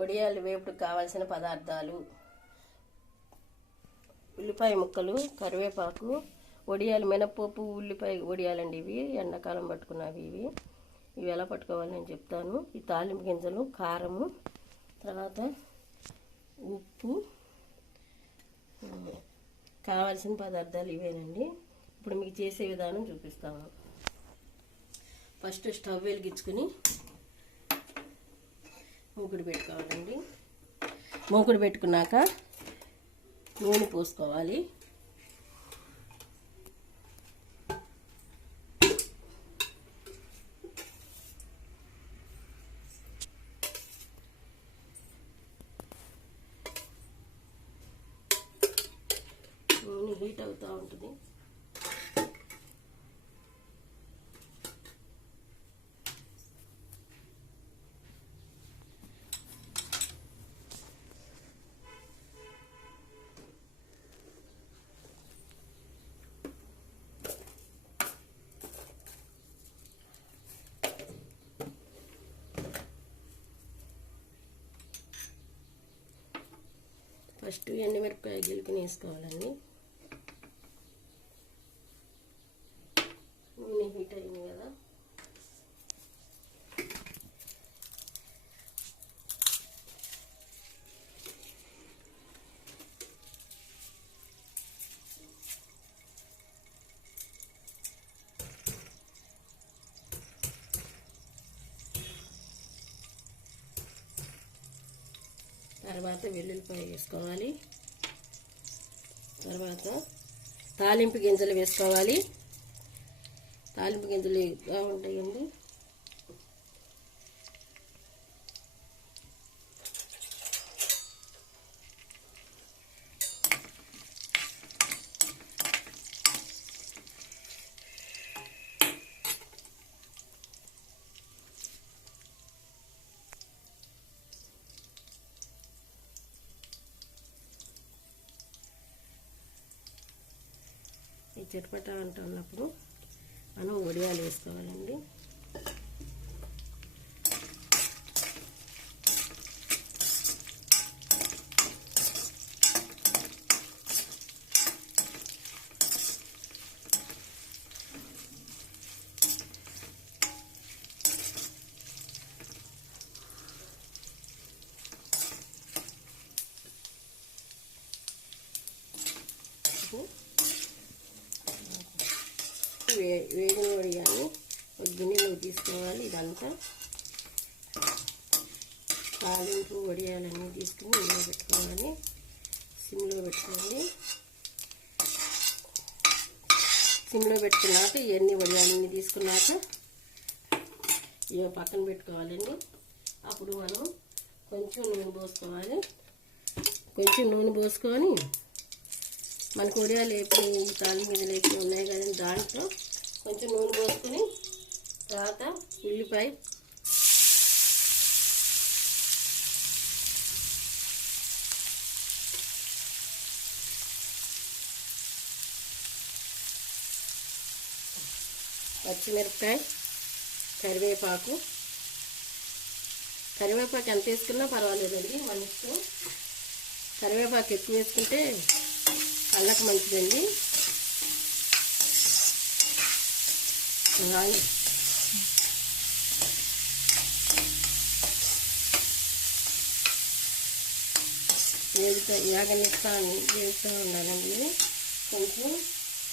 వడియాలు వేపుడుకు కావాల్సిన పదార్థాలు: ఉల్లిపాయ ముక్కలు, కరివేపాకు, వడియాలు, మినపప్పు, ఉల్లిపాయ వడియాలండి. ఇవి ఎండాకాలం పట్టుకున్నవి. ఇవి ఎలా పట్టుకోవాలి నేను చెప్తాను. ఈ తాలింపు గింజలు, కారము, తర్వాత ఉప్పు, కావాల్సిన పదార్థాలు ఇవేనండి. ఇప్పుడు మీకు చేసే విధానం చూపిస్తాము. ఫస్ట్ స్టవ్ వెలిగించుకుని మూకుడు పెట్టుకోవాలండి. మూకుడు పెట్టుకున్నాక నూనె పోసుకోవాలి. నూనె హీట్ అవుతూ ఉంటుంది. ఫస్ట్ ఎండుమిరపకాయ గిలుకుని వేసుకోవాలండి. నూనె హీట్ అయింది కదా, తర్వాత వెల్లుల్లిపాయ వేసుకోవాలి. తర్వాత తాలింపు గింజలు వేసుకోవాలి. తాలింపు గింజలు బాగుంటాయండి. ఈ చిటపట అంటున్నప్పుడు మనం వడియాలు వేసుకోవాలండి. వేగిన వడియాలు ఒక గిన్నెలో తీసుకోవాలి. ఇదంతా తాలింపు వడియాలన్నీ తీసుకుని ఇందులో పెట్టుకోవాలి. సిమ్లో పెట్టుకోండి. సిమ్లో పెట్టుకున్నాక ఇవన్నీ వడియాలన్నీ తీసుకున్నాక ఇవి పక్కన పెట్టుకోవాలండి. అప్పుడు మనం కొంచెం నూనె పోసుకోవాలి. కొంచెం నూనె పోసుకొని మనకు వడియాలు వేపి తాలింపు మీద వేపి ఉన్నాయి కదండి, దాంట్లో కొంచెం నూనె పోసుకొని తర్వాత ఉల్లిపాయ, పచ్చిమిరపకాయ, కరివేపాకు ఎంత వేసుకున్నా పర్వాలేదండి, మన ఇష్టం. కరివేపాకు ఎక్కువ వేసుకుంటే కళ్ళకు మంచిదండి. వేగుతూ ఉండాలండి. కొంచెం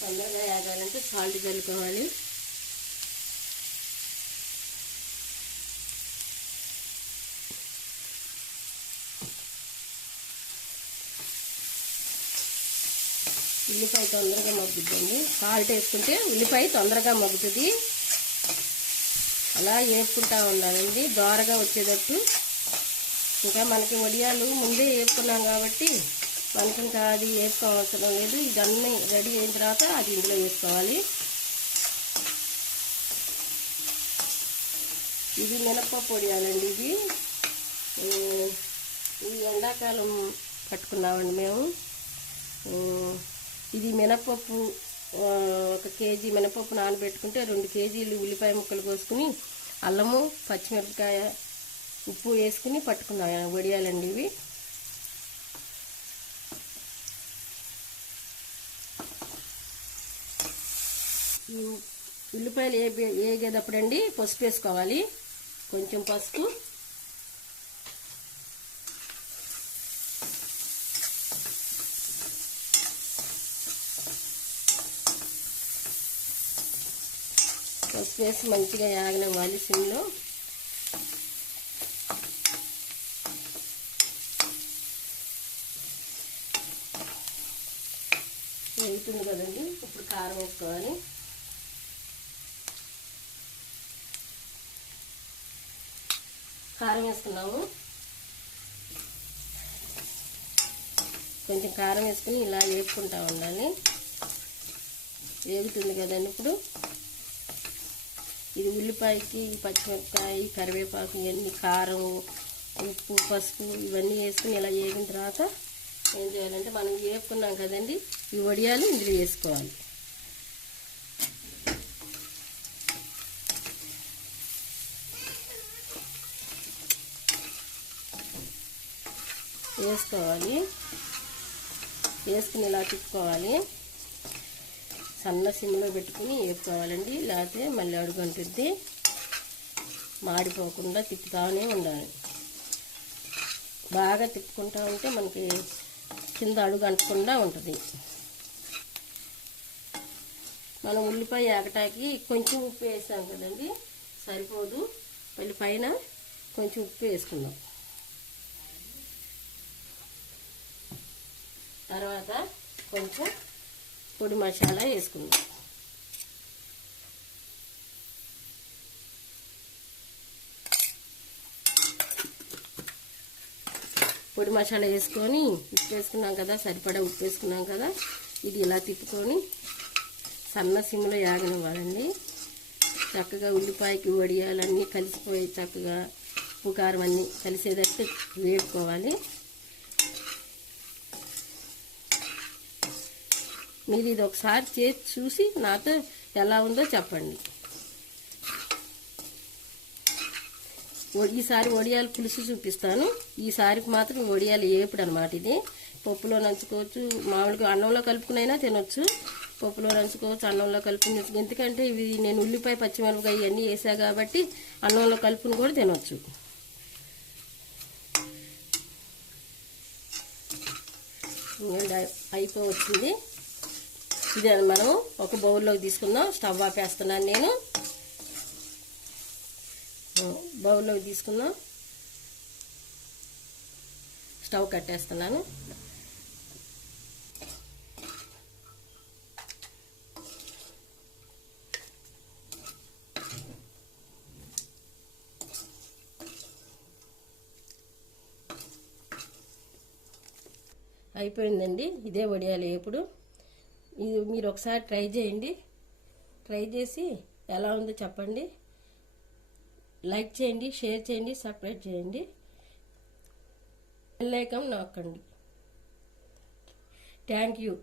తొందరగా వేగాలంటే సాల్ట్ చల్లుకోవాలి. ఉల్లిపాయ తొందరగా మగ్గుద్దండి. సాల్ట్ వేసుకుంటే ఉల్లిపాయ తొందరగా మగ్గుతుంది. అలా వేపుకుంటూ ఉండాలండి దోరగా వచ్చేటట్టు. ఇంకా మనకి వడియాలు ముందే వేపుకున్నాం కాబట్టి మనకి ఇంకా అది వేసుకోవాల్సిన లేదు. ఇదన్నీ రెడీ అయిన తర్వాత అది ఇందులో వేసుకోవాలి. ఇది మినపప్పు వడియాలండి. ఇది ఎండాకాలం పట్టుకున్నామండి మేము. ఇది మినపప్పు 1 కేజీ మినపప్పు నానబెట్టుకుంటే 2 కేజీలు ఉల్లిపాయ ముక్కలు కోసుకుని అల్లము, పచ్చిమిరపకాయ ఉప్పు వేసుకుని పట్టుకున్నాం వడియాలండి ఇవి. ఉల్లిపాయలు వేగేటప్పుడండి పసుపు వేసుకోవాలి. కొంచెం పసుపు, వేసి మంచిగా యాగనివ్వాలి సిమ్లో. వేగుతుంది కదండి, ఇప్పుడు కారం వేసుకోవాలి. కారం వేసుకున్నాము. కొంచెం కారం వేసుకుని ఇలా వేపుకుంటా ఉండాలి. వేగుతుంది కదండి. ఇప్పుడు ఇది ఉల్లిపాయకి పచ్చిమిరపకాయ, కరివేపాకు ఇవన్నీ, కారం, ఉప్పు, పసుపు ఇవన్నీ వేసుకుని ఇలా వేగిన తర్వాత ఏం చేయాలంటే మనం వేపుకున్నాం కదండి, ఈ వడియాలు ఇందులో వేసుకోవాలి. వేసుకుని ఇలా తిప్పుకోవాలి. సన్న సిమ్లో పెట్టుకుని వేపుకోవాలండి, లేకపోతే మళ్ళీ అడుగంటుద్ది. మాడిపోకుండా తిప్పుతానే ఉండాలి. బాగా తిప్పుకుంటా ఉంటే మనకి కింద అడుగు అంటకుండా ఉంటుంది. మనం ఉల్లిపాయ వేగటానికి కొంచెం ఉప్పు వేసాం కదండి, సరిపోదు. మళ్ళీ పైన కొంచెం ఉప్పు వేసుకుందాం. తర్వాత కొంచెం పొడి మసాలా వేసుకుందాం. పొడి మసాలా వేసుకొని ఉప్పు వేసుకున్నాం కదా, సరిపడా ఉప్పు వేసుకున్నాం కదా, ఇది ఇలా తిప్పుకొని సన్న సిమ్లో యాగనివ్వాలండి. చక్కగా ఉల్లిపాయకి వడియాలన్నీ కలిసిపోయి చక్కగా ఉప్పు కారం అన్నీ కలిసేటట్టు వేపుకోవాలి. మీరు ఇది ఒకసారి చేసి చూసి నాతో ఎలా ఉందో చెప్పండి. ఈసారి వడియాలు పులుసు చూపిస్తాను. ఈసారికి మాత్రం వడియాలు వేపుడు అనమాట. ఇది పప్పులో నంచుకోవచ్చు, మామూలుగా అన్నంలో కలుపుకునైనా తినొచ్చు. పప్పులో నంచుకోవచ్చు, అన్నంలో కలుపుకుని. ఎందుకంటే ఇవి నేను ఉల్లిపాయ, పచ్చిమిరపకాయ ఇవన్నీ వేసా కాబట్టి అన్నంలో కలుపుకుని కూడా తినొచ్చు. అయిపోవచ్చింది. ఇది మనం ఒక బౌల్లోకి తీసుకుందాం. స్టవ్ ఆపేస్తున్నాను నేను. బౌల్లోకి తీసుకుందాం. స్టవ్ కట్టేస్తున్నాను. అయిపోయిందండి. ఇదే వడియాలు వేపుడు. ఇది మీరు ఒకసారి ట్రై చేయండి. ట్రై చేసి ఎలా ఉందో చెప్పండి. లైక్ చేయండి, షేర్ చేయండి, సబ్స్క్రైబ్ చేయండి, బెల్ ఐకాన్ నొక్కండి. Thank you.